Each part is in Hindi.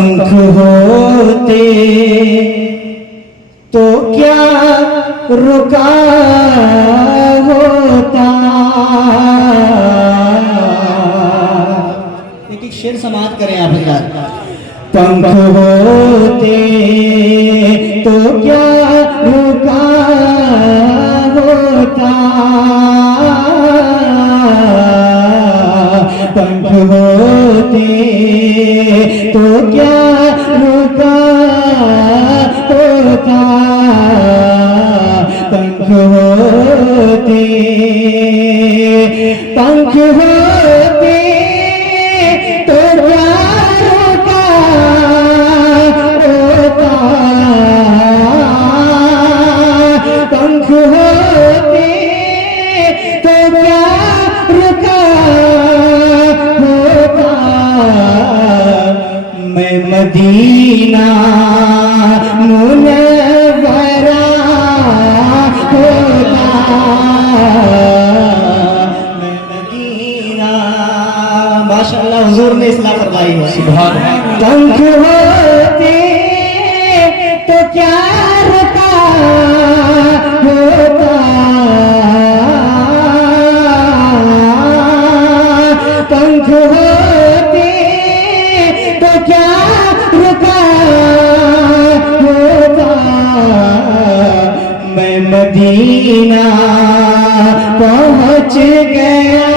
पंख होते तो क्या रुका होता। एक शेर समाप्त करें आप हजरात। पंख होते तो क्या रुका होता, पंख होते तो क्या रुका होता, पंख होते, पंख होते तो क्या रुका होता, पंख होते तो क्या रुका होता। मैं मदीना मुनव्वरा होता, मैं मदीना। माशाअल्लाह हुजूर ने इस्लाह फरमाई है। सुभान अल्लाह। पंख होते तो क्या रुका होता, पंख होते तो क्या रुका होता। मैं मदीना पहुंच गया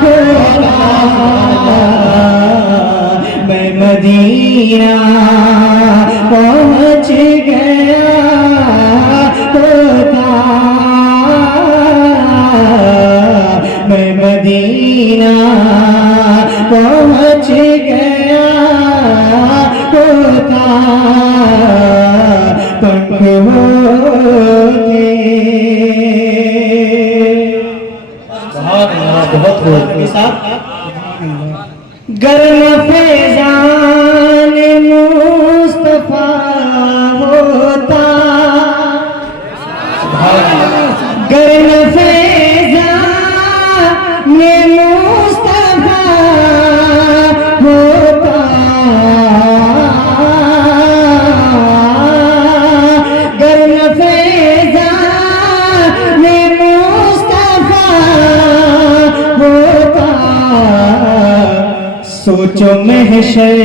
होता, मैं मदीना पहुंच गया होता, मैं मदीना पहुंच गया होता, पंख होते। बहुत गर्म फैजान मुस्तफा होता, गर्म फैजान मुस्तफा होता, गर्म फैजान मुस्तफा होता। सोचो महशर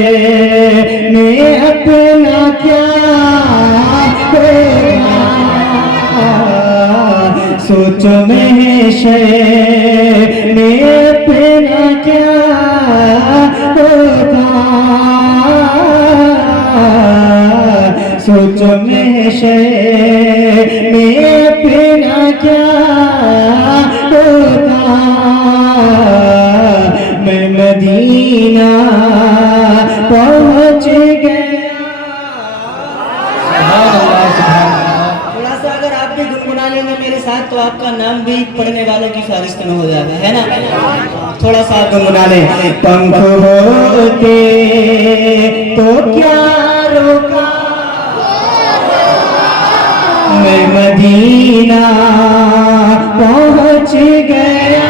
में अपना क्या होगा, सोचो महशर में अपना क्या होगा, सोचो महशर में अपना क्या होगा। मैं मदीना पहुंच गया। थोड़ा सा अगर आप भी गुनगुना लेंगे मेरे साथ तो आपका नाम भी पढ़ने वालों की फहरिस्त में हो जाएगा, है ना। थोड़ा सा गुनगुना लें। पंख होते तो क्या रोका, मैं मदीना पहुंच गया।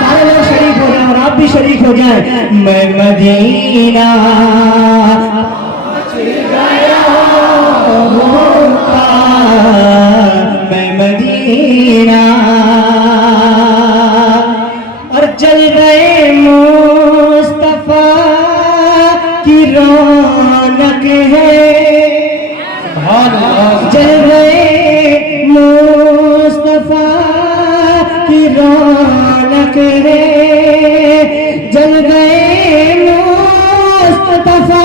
सारे लोग शरीक हो जाए और आप भी शरीक हो जाए। मैं मदीना पहुंच गया होता, मैं मदीना। और जलवे मुस्तफा की रौनक है, जलवे मुस्तफा की रौनक है, जलवे मुस्तफा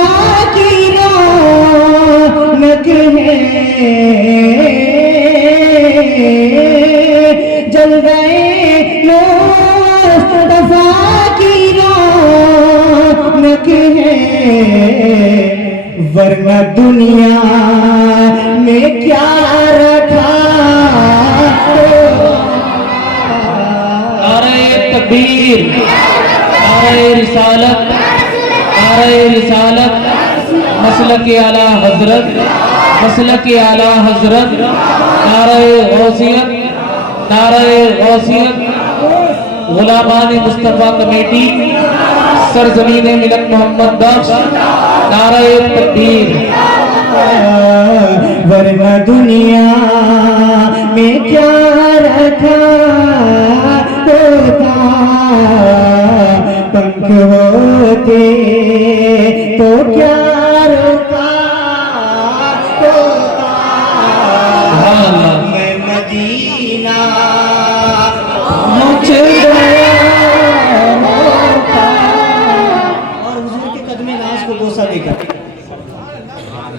की रौनक है, जलवे मुस्तफा की रौनक है। वरना दुनिया में क्या रखा, नारे तकबीर, नारे रिसालत, नारे रिसालत, मसलक आला हजरत, मसलक आला हजरत, नारे गौसियत, नारे गौसियत, गुलामान मुस्तफा कमेटी सरजमीन मिलत मोहम्मद बख्श, नारे तकबीर। वरना दुनिया में क्या रखा होता, पंख होते तो क्या रोका होता। मैं मदीना पहुंच गया होता। और हुजूर के कदमे नाज को बोसा देकर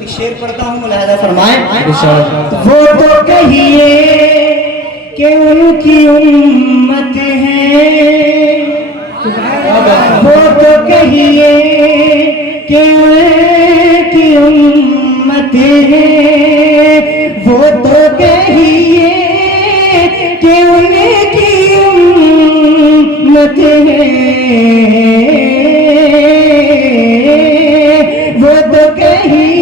एक शेर पढ़ता हूँ, मुलाहिजा फरमाएं। वो तो कहिए कि उनकी उम्मत है, वो तो कहिए कि उनकी उम्मत है, वो तो कहिए कि उनकी उम्मत है, वो तो कहिए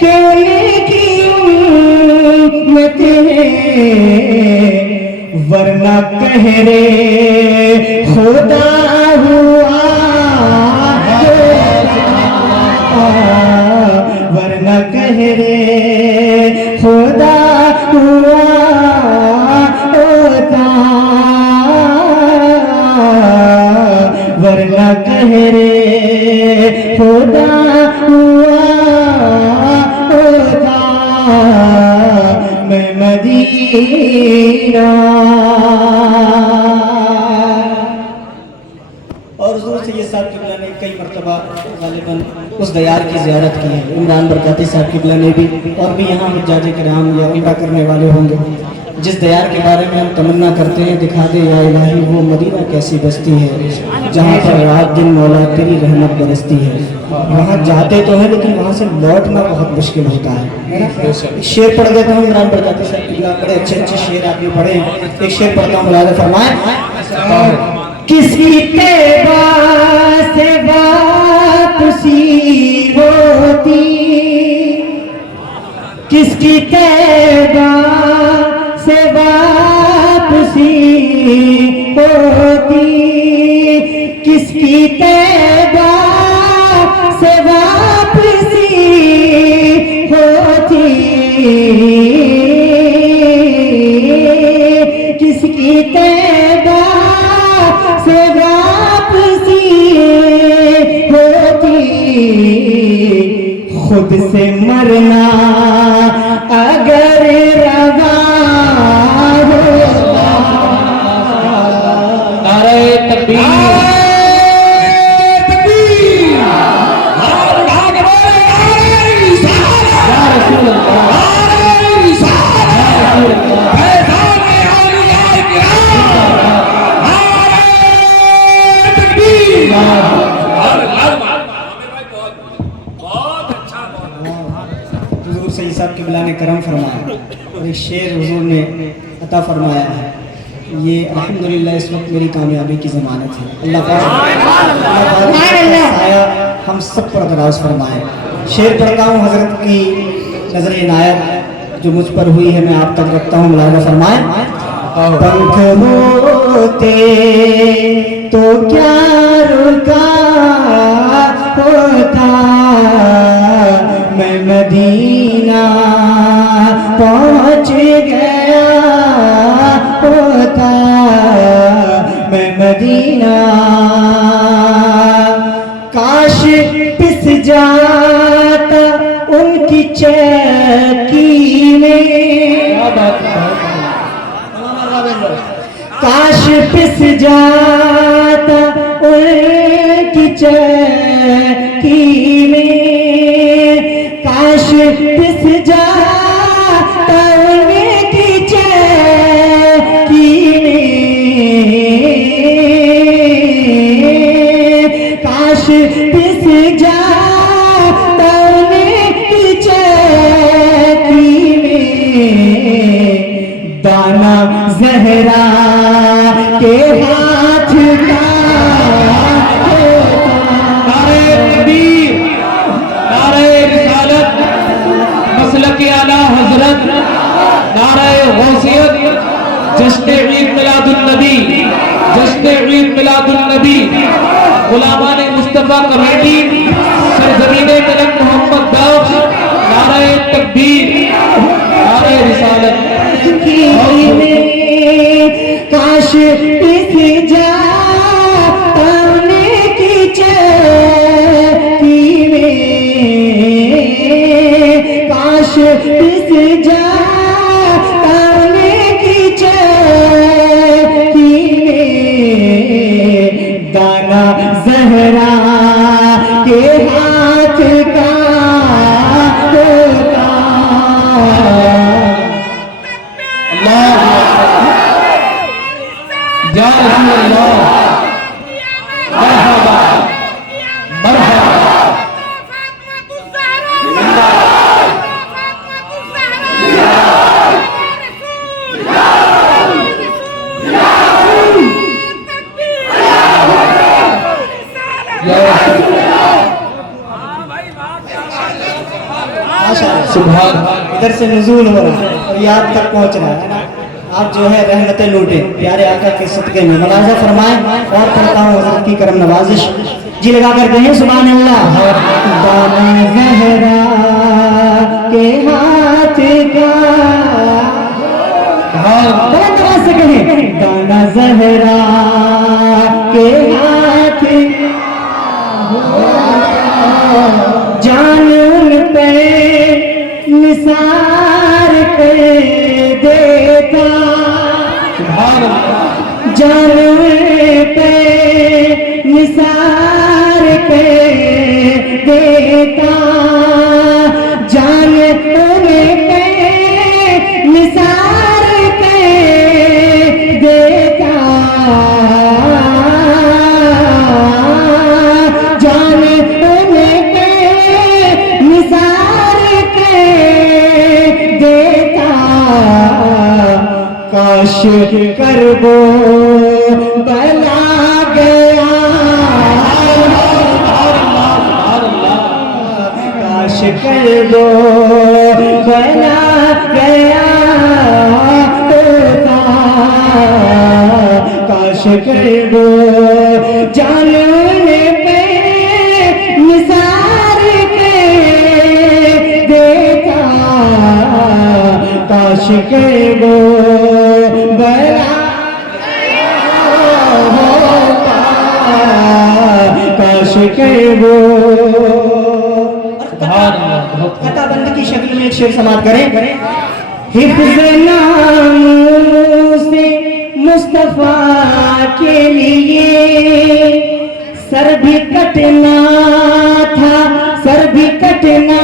कि उनकी उम्मत है, वरना कह रे खुदा हुआ, वरना कह रे खुदा हुआ होता, वरना कह रे खुदा हुआ होता। मैं मदीना। और हुजूर से ये साहब किबला ने कई मरतबा गालिबन उस दयार की ज़ियारत की है। इमरान बरकाती साहब किबला ने भी, और भी यहाँ हुज्जाज किराम या उम्रा करने वाले होंगे, जिस दयार के बारे में हम तमन्ना करते हैं, दिखा दे या इलाही वो मदीना कैसी बस्ती है जहाँ पर रात दिन मौला तेरी रहमत बरसती है। वहाँ जाते तो हैं लेकिन वहाँ से लौटना बहुत मुश्किल होता है। शेर पढ़ देता हूँ इमरान बरकाती साहब किबला, बड़े अच्छे अच्छे शेर आप भी पढ़े। एक शेर पढ़ता हूँ, मुलाहिजा फरमाएं। किसी तैबा से वापसी होती, किसकी तैबा से वापसी होती, किसकी तैबा से वापसी होती, किसकी तैबा से वापसी होती, खुद से मरना अगर रवा होता। नारे तकबीर। या रसूल अल्लाह, या रसूल हुजूर सैयद साहब किबला ने करम फरमाया और एक शेर हुजूर ने अता फरमाया है। ये अल्हम्दुलिल्लाह इस वक्त मेरी कामयाबी की ज़मानत है। अल्लाह पाक साया हम सब पर दराज फरमाए। शेर पढ़ता हूँ, हजरत की नजर इनायत जो मुझ पर हुई है मैं आप तक रखता हूँ, मुलाहिजा फरमाए। पंख होते तो क्या रुका होता, मैं मदीना पहुंच गया होता, मैं मदीना। काश पिस जाता उनकी चक्की में, काश पिस जाता उनकी चक्की में, काश पिस जाता उनकी चक्की में, काश पिस जाता उनकी चक्की में, दाना जहरा के हाथ का नारे तकबीर, नारे रिसालत, मसलक आला हजरत, नारे गौसियत, जश्न ईद मिलादुन नबी, जश्न ईद मिलादुन नबी, कमेटी सरजमीने कलम मोहम्मद बख्श नारे तकबीर नारे रिसालत काश पिस जा पाने की चकी में काश पिस जा पाने की चकी में दाना जहरा के हाथ का होता या रसूल अल्लाह मरहबा मरहबा सुभान इधर से नुज़ूल हो रहा है और ये आप तक पहुंच रहा है ना। आप जो है रहमतें लूटे प्यारे आका के सदके में मुलाजा फरमाएं और करता हूँ हज़रत की करम नवाजिश जी लगा कर कहें सुभान अल्लाह। दाना ज़हरा के हाथ का बहुत तरह से कहें दाना ज़हरा के हाथ जान उन पे निसार पे देता जान पे निसार पे देता जान पे निसार पे देता जान पे निसार पे देता काश कर वो बला गया काश कर वो बला गया होता काश कर वो जानने पे निसार पे देता काश कर वो बला होता काश कर वो कताबंद की शक्ल में एक शेर समाप्त करें। हिफ्ज़ नामों से मुस्तफा के लिए सर भी कटना था सर भी कटना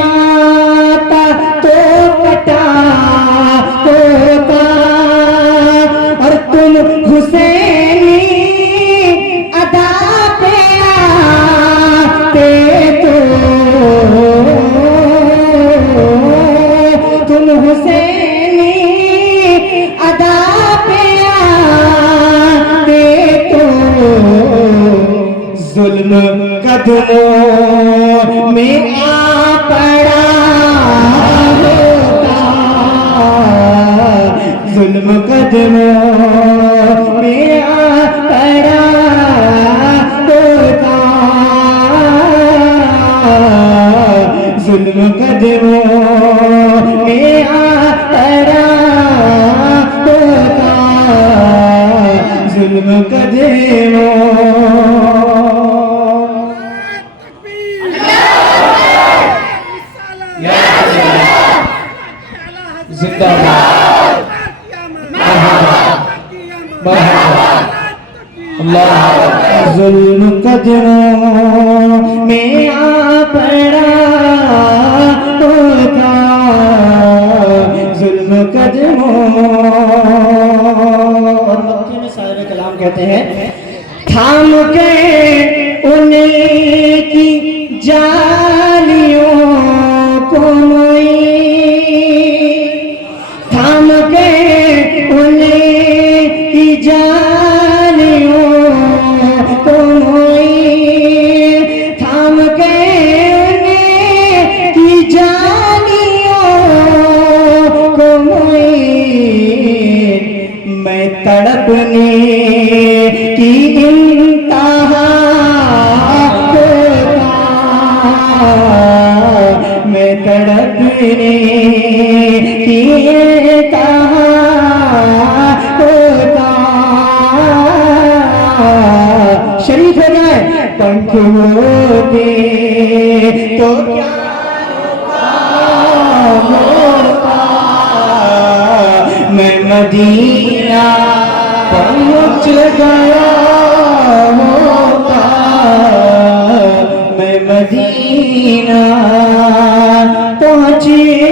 था तो कटा होता और तुम हुसैनी अदा पे आते तो तुम हुसैनी अदा पे आते तो जुल्म कदमों में आ पड़ा होता जुल्म कदमों में आ पड़ा होता जुल्म कदमों में आ पड़ा होता जुल्म कदमों जिंदाबाद अल्लाह जुल्म कदमों में आ पड़ा होता जुल्म कदमों और मक्के में साहिब कलाम कहते हैं थाम के उनकी जालियों को थाम के उनकी जालियों को पंख होते तो क्या होता, मैं मदीना पहुंच गया होता, मैं मदीना पहुंची